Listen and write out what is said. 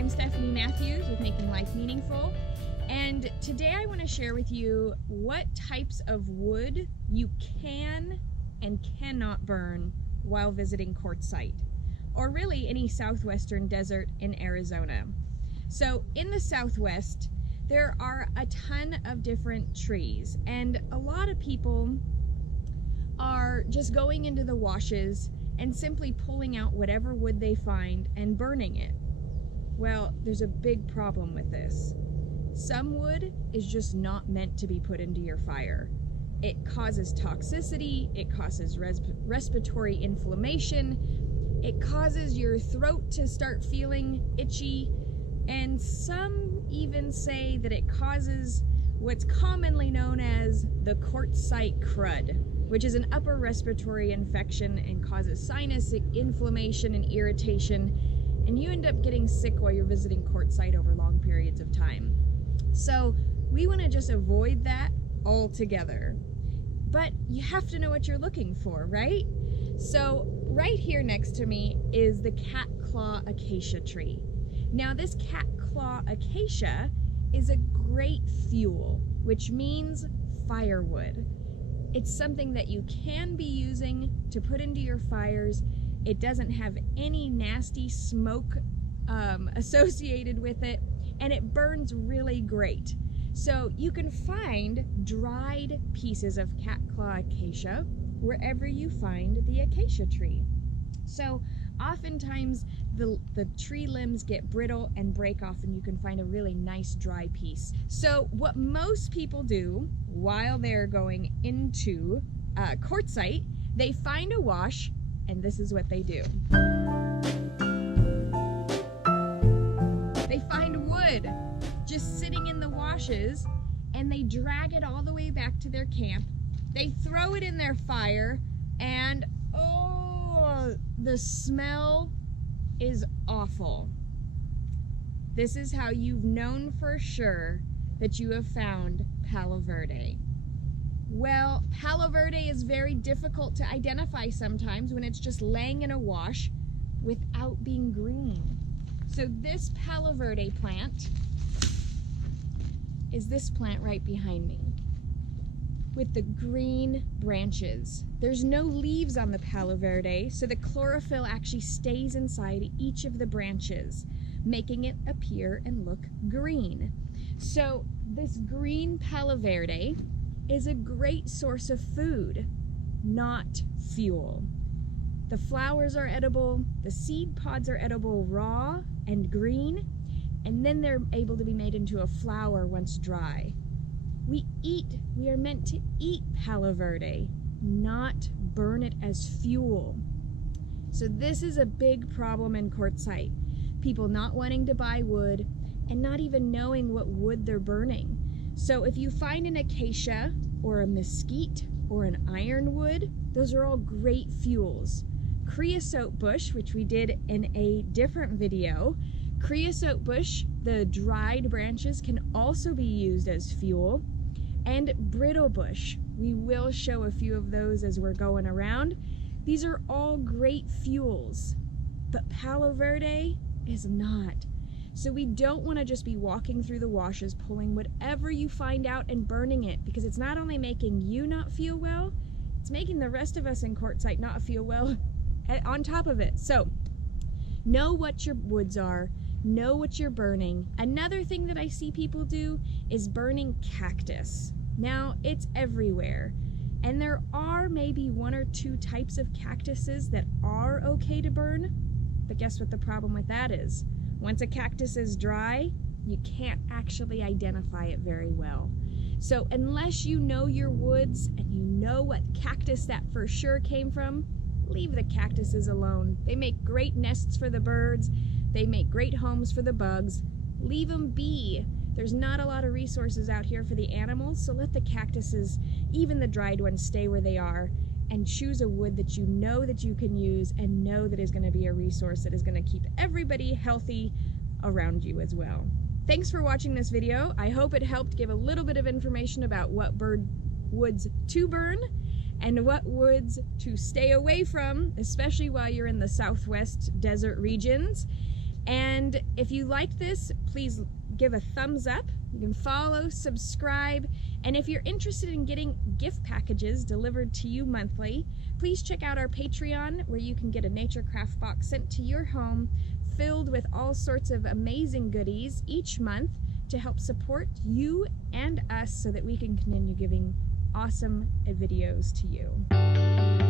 I'm Stephanie Matthews with Making Life Meaningful, and today I want to share with you what types of wood you can and cannot burn while visiting Quartzsite, or really any southwestern desert in Arizona. So in the southwest, there are a ton of different trees, and a lot of people are just going into the washes and simply pulling out whatever wood they find and burning it. Well, there's a big problem with this. Some wood is just not meant to be put into your fire. It causes toxicity, it causes respiratory inflammation, it causes your throat to start feeling itchy, and some even say that it causes what's commonly known as the Quartzite crud, which is an upper respiratory infection and causes sinus inflammation and irritation, and you end up getting sick while you're visiting Quartzsite over long periods of time. So we want to just avoid that altogether. But you have to know what you're looking for, right? So right here next to me is the Catclaw acacia tree. Now this Catclaw acacia is a great fuel, which means firewood. It's something that you can be using to put into your fires. It doesn't have any nasty smoke associated with it, and it burns really great. So you can find dried pieces of Catclaw acacia wherever you find the acacia tree. So oftentimes the tree limbs get brittle and break off, and you can find a really nice dry piece. So what most people do while they're going into Quartzsite, they find a wash, and this is what they do. They find wood just sitting in the washes, and they drag it all the way back to their camp. They throw it in their fire, and oh, the smell is awful. This is how you've known for sure that you have found Palo Verde. Well, Palo Verde is very difficult to identify sometimes when it's just laying in a wash without being green. So this Palo Verde plant is this plant right behind me with the green branches. There's no leaves on the Palo Verde, so the chlorophyll actually stays inside each of the branches, making it appear and look green. So this green Palo Verde is a great source of food, not fuel. The flowers are edible, the seed pods are edible raw and green, and then they're able to be made into a flour once dry. We are meant to eat Palo Verde, not burn it as fuel. So this is a big problem in Quartzsite. People not wanting to buy wood and not even knowing what wood they're burning. So if you find an acacia or a mesquite or an ironwood, those are all great fuels. Creosote bush, which we did in a different video, creosote bush, the dried branches can also be used as fuel. And brittle bush, we will show a few of those as we're going around. These are all great fuels, but Palo Verde is not. So we don't want to just be walking through the washes, pulling whatever you find out and burning it, because it's not only making you not feel well, it's making the rest of us in Quartzsite not feel well on top of it. So know what your woods are, know what you're burning. Another thing that I see people do is burning cactus. Now, it's everywhere, and there are maybe one or two types of cactuses that are okay to burn, but guess what the problem with that is? Once a cactus is dry, you can't actually identify it very well. So unless you know your woods and you know what cactus that for sure came from, leave the cactuses alone. They make great nests for the birds. They make great homes for the bugs. Leave them be. There's not a lot of resources out here for the animals, so let the cactuses, even the dried ones, stay where they are, and choose a wood that you know that you can use and know that is going to be a resource that is going to keep everybody healthy around you as well. Thanks for watching this video. I hope it helped give a little bit of information about what woods to burn and what woods to stay away from, especially while you're in the southwest desert regions. And if you liked this, please give a thumbs up. You can follow, subscribe, and if you're interested in getting gift packages delivered to you monthly, please check out our Patreon, where you can get a nature craft box sent to your home filled with all sorts of amazing goodies each month to help support you and us so that we can continue giving awesome videos to you.